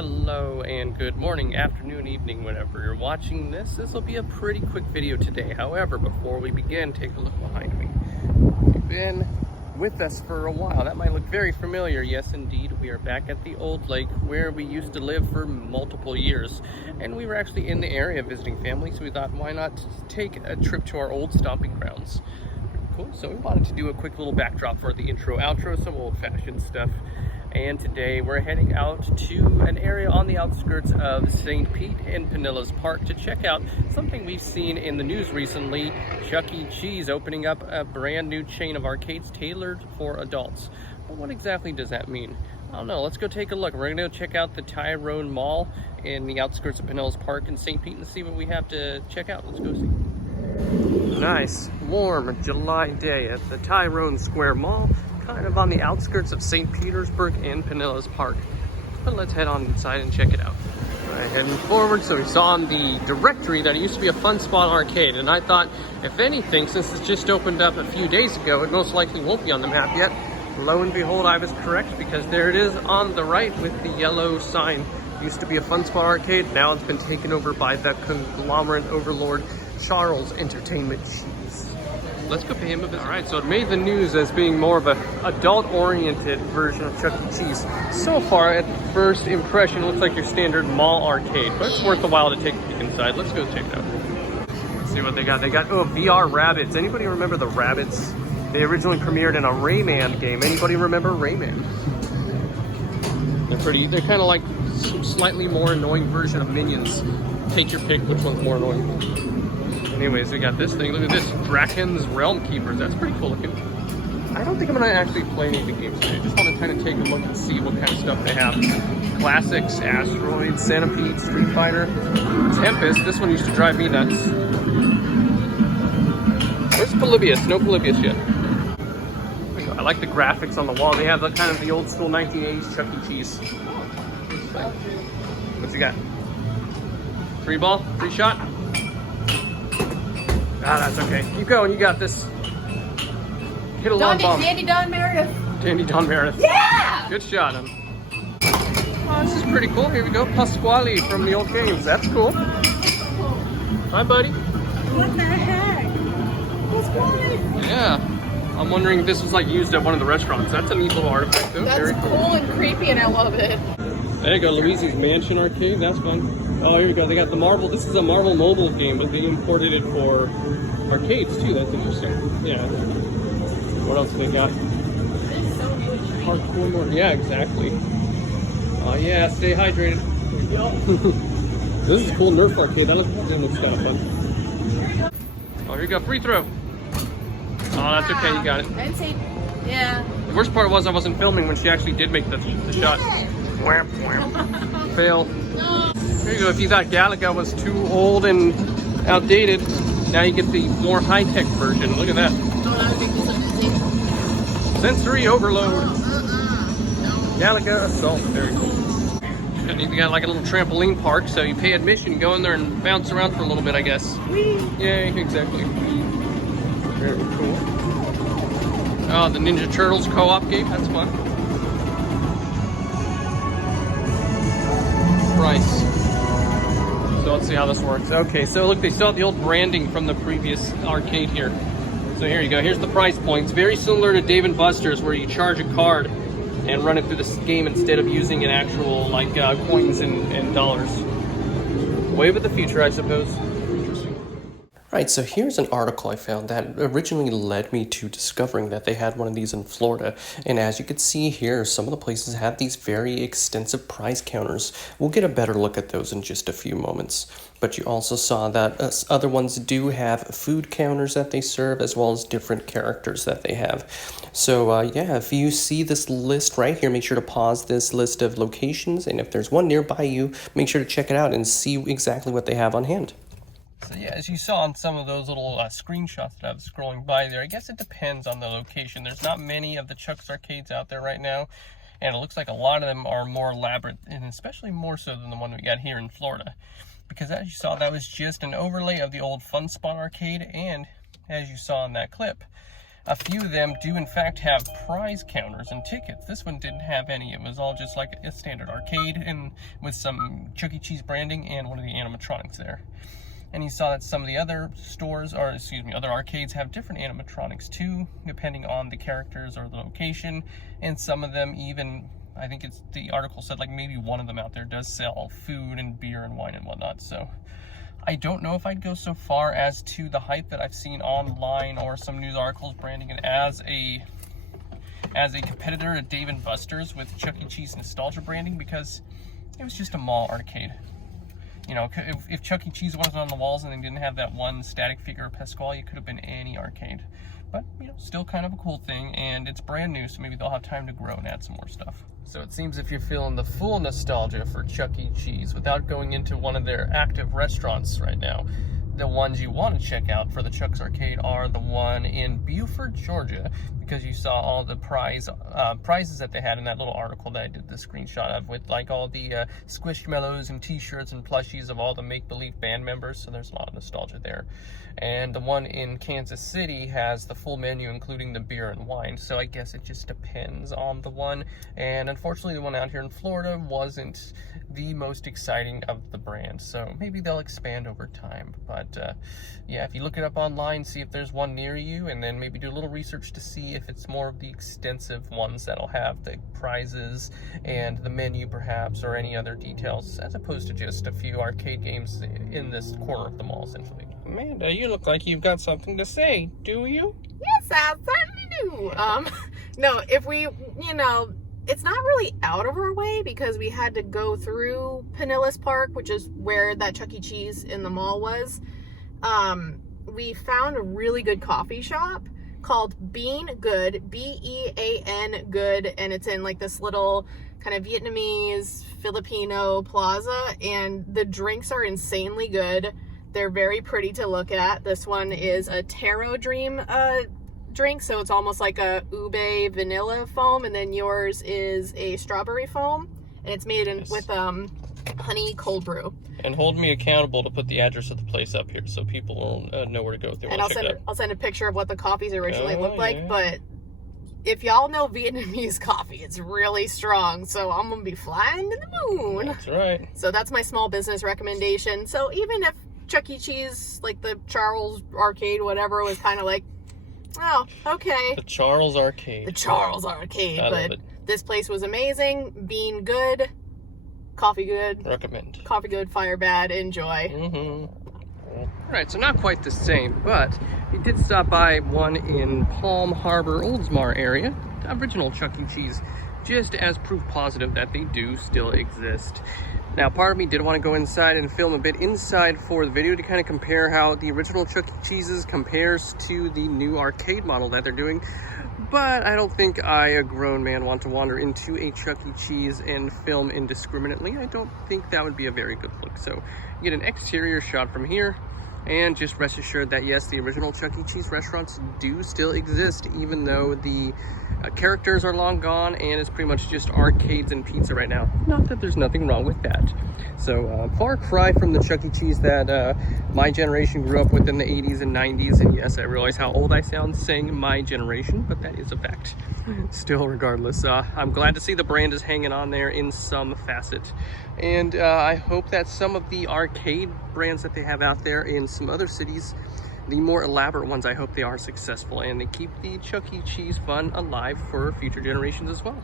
Hello, and good morning, afternoon, evening, whenever you're watching this. This will be a pretty quick video today. However, before we begin, take a look behind me. If you've been with us for a while, that might look very familiar. Yes, indeed, we are back at the old lake where we used to live for multiple years. And we were actually in the area visiting family, so we thought, why not take a trip to our old stomping grounds? Cool. So we wanted to do a quick little backdrop for the intro, outro, some old-fashioned stuff. And today we're heading out to an area on the outskirts of St. Pete and Pinellas Park to check out something we've seen in the news recently, Chuck E. Cheese opening up a brand new chain of arcades tailored for adults. But what exactly does that mean? I don't know. Let's go take a look. We're going to go check out the Tyrone Mall in the outskirts of Pinellas Park in St. Pete and see what we have to check out. Let's go see. Nice, warm July day at the Tyrone Square Mall, kind of on the outskirts of St. Petersburg and Pinellas Park. But let's head on inside and check it out. All right, heading forward, so we saw on the directory that it used to be a Fun Spot arcade, and I thought, if anything, since it's just opened up a few days ago, it most likely won't be on the map yet. Lo and behold, I was correct, because there it is on the right with the yellow sign. Used to be a Fun Spot arcade, now it's been taken over by the conglomerate overlord Charles Entertainment Cheese. Let's go pay him a visit. All right, so it made the news as being more of an adult-oriented version of Chuck E. Cheese. So far, at first impression, it looks like your standard mall arcade, but it's worth a while to take a peek inside. Let's go check it out. Let's see what they got. They got, VR Rabbids. Anybody remember the Rabbids? They originally premiered in a Rayman game. Anybody remember Rayman? They're kind of like slightly more annoying version of Minions. Take your pick, which one's more annoying. Anyways, we got this thing. Look at this, Draken's Realm Keepers. That's pretty cool looking. I don't think I'm gonna actually play any of the games today. I just want to kind of take a look and see what kind of stuff they have. Classics, Asteroid, Centipede, Street Fighter, Tempest. This one used to drive me nuts. Where's Polybius? No Polybius yet. I like the graphics on the wall. They have the kind of the old school 1980s Chuck E. Cheese. What you got? Free ball? Free shot? Ah, that's okay. Keep going. You got this. Hit a long bomb. Dandy Don Meredith. Dandy Don Meredith. Yeah! Good shot, him. Oh, this is pretty cool. Here we go. Pasquale from the old games. That's cool. Hi, buddy. What the heck? Pasquale. Yeah. I'm wondering if this was like used at one of the restaurants. That's a neat little artifact, though. That's very cool and creepy, and I love it. There you go, Louise's Mansion Arcade. That's fun. Oh, here we go. They got the Marvel. This is a Marvel mobile game, but they imported it for arcades too. That's interesting. Yeah. What else do they got? Hardcore more. Yeah, exactly. Oh yeah, stay hydrated. This is a cool Nerf arcade. That looks kind of fun. Oh, here you go. Free throw. Oh, that's okay. You got it. I didn't say, yeah. The worst part was I wasn't filming when she actually did make the shot. Wham, wham. Fail. There you go. If you thought Galaga was too old and outdated, now you get the more high-tech version. Look at that. Sensory overload. Galaga Assault. Very cool. And you got like a little trampoline park, so you pay admission, you go in there and bounce around for a little bit, I guess. Yeah, exactly. Very cool. Oh, the Ninja Turtles co-op game. That's fun. Price. So let's see how this works. Okay, so look, they still have the old branding from the previous arcade here. So here you go. Here's the price points. Very similar to Dave & Buster's, where you charge a card and run it through this game instead of using an actual like coins and dollars. Wave of the future, I suppose. Right, so here's an article I found that originally led me to discovering that they had one of these in Florida. And as you can see here, some of the places have these very extensive price counters. We'll get a better look at those in just a few moments. But you also saw that other ones do have food counters that they serve, as well as different characters that they have. So yeah, if you see this list right here, make sure to pause this list of locations. And if there's one nearby you, make sure to check it out and see exactly what they have on hand. So yeah, as you saw on some of those little screenshots that I was scrolling by there, I guess it depends on the location. There's not many of the Chuck's arcades out there right now, and it looks like a lot of them are more elaborate, and especially more so than the one we got here in Florida. Because as you saw, that was just an overlay of the old Fun Spot arcade, and as you saw in that clip, a few of them do in fact have prize counters and tickets. This one didn't have any. It was all just like a standard arcade and with some Chuck E. Cheese branding and one of the animatronics there. And you saw that some of the other stores, or excuse me, other arcades have different animatronics too, depending on the characters or the location. And some of them even, I think it's, the article said like maybe one of them out there does sell food and beer and wine and whatnot. So I don't know if I'd go so far as to the hype that I've seen online or some news articles branding it as a competitor to Dave & Buster's with Chuck E. Cheese nostalgia branding, because it was just a mall arcade. You know, if Chuck E. Cheese wasn't on the walls and they didn't have that one static figure of Pasquale, it could have been any arcade. But, you know, still kind of a cool thing, and it's brand new, so maybe they'll have time to grow and add some more stuff. So it seems if you're feeling the full nostalgia for Chuck E. Cheese without going into one of their active restaurants right now, the ones you want to check out for the Chuck's Arcade are the one in Beaufort, Georgia, because you saw all the prizes that they had in that little article that I did the screenshot of, with like all the squishmallows and t-shirts and plushies of all the make-believe band members, so there's a lot of nostalgia there. And the one in Kansas City has the full menu, including the beer and wine, so I guess it just depends on the one. And unfortunately, the one out here in Florida wasn't the most exciting of the brand, so maybe they'll expand over time. But yeah, if you look it up online, see if there's one near you, and then maybe do a little research to see if it's more of the extensive ones that'll have the prizes and the menu perhaps, or any other details, as opposed to just a few arcade games in this corner of the mall, essentially. Amanda, you look like you've got something to say, do you? Yes, I certainly do. No, if we, you know, it's not really out of our way because we had to go through Pinellas Park, which is where that Chuck E. Cheese in the mall was. We found a really good coffee shop called Bean Good, B-E-A-N Good, and it's in like this little kind of Vietnamese Filipino plaza, and the drinks are insanely good. They're very pretty to look at. This one is a Taro Dream drink, so it's almost like a ube vanilla foam, and then yours is a strawberry foam, and it's made in with honey cold brew. And hold me accountable to put the address of the place up here so people will know where to go if they want to check it out. I'll send a picture of what the coffees originally looked like, but if y'all know Vietnamese coffee, it's really strong, so I'm gonna be flying to the moon. That's right. So that's my small business recommendation. So even if Chuck E. Cheese, like the Charles Arcade, whatever, was kind of like, oh, okay. The Charles Arcade. The Charles Arcade. I love but it. This place was amazing. Bean good. Coffee good. Recommend. Coffee good, fire bad. Enjoy. Alright, so not quite the same, but we did stop by one in Palm Harbor, Oldsmar area. The original Chuck E. Cheese, just as proof positive that they do still exist. Now, part of me did want to go inside and film a bit inside for the video to kind of compare how the original Chuck E. Cheese's compares to the new arcade model that they're doing. But I don't think I, a grown man, want to wander into a Chuck E. Cheese and film indiscriminately. I don't think that would be a very good look. So you get an exterior shot from here, and just rest assured that yes, the original Chuck E. Cheese restaurants do still exist, even though the characters are long gone and it's pretty much just arcades and pizza right now. Not that there's nothing wrong with that. So far cry from the Chuck E. Cheese that my generation grew up with in the 80s and 90s. And yes, I realize how old I sound saying my generation, but that is a fact. Still, regardless, I'm glad to see the brand is hanging on there in some facet. And I hope that some of the arcade brands that they have out there in some other cities, the more elaborate ones, I hope they are successful and they keep the Chuck E. Cheese fun alive for future generations as well.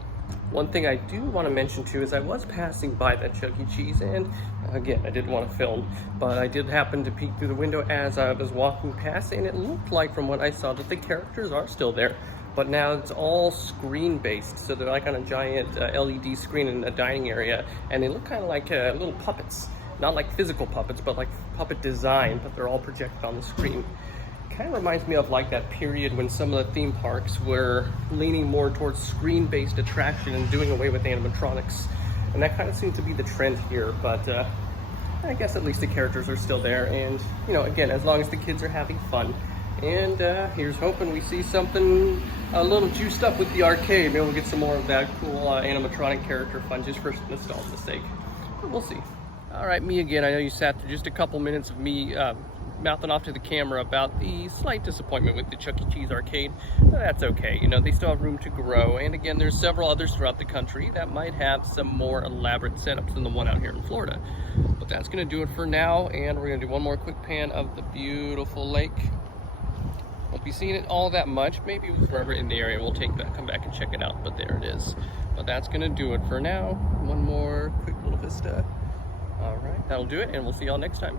One thing I do want to mention too is I was passing by that Chuck E. Cheese, and again, I didn't want to film, but I did happen to peek through the window as I was walking past, and it looked like from what I saw that the characters are still there, but now it's all screen based, so they're like on a giant LED screen in a dining area, and they look kind of like little puppets. Not like physical puppets, but like puppet design, but they're all projected on the screen. Kind of reminds me of like that period when some of the theme parks were leaning more towards screen-based attraction and doing away with animatronics. And that kind of seems to be the trend here, but I guess at least the characters are still there. And, you know, again, as long as the kids are having fun. And here's hoping we see something a little juiced up with the arcade. Maybe we'll get some more of that cool animatronic character fun just for nostalgia's sake. But we'll see. All right, me again. I know you sat through just a couple minutes of me mouthing off to the camera about the slight disappointment with the Chuck E. Cheese arcade. But that's okay, you know, they still have room to grow. And again, there's several others throughout the country that might have some more elaborate setups than the one out here in Florida. But that's gonna do it for now, and we're gonna do one more quick pan of the beautiful lake. Won't be seeing it all that much. Maybe if we're ever in the area, we'll come back and check it out, but there it is. But that's gonna do it for now. One more quick little vista. All right, that'll do it, and we'll see y'all next time.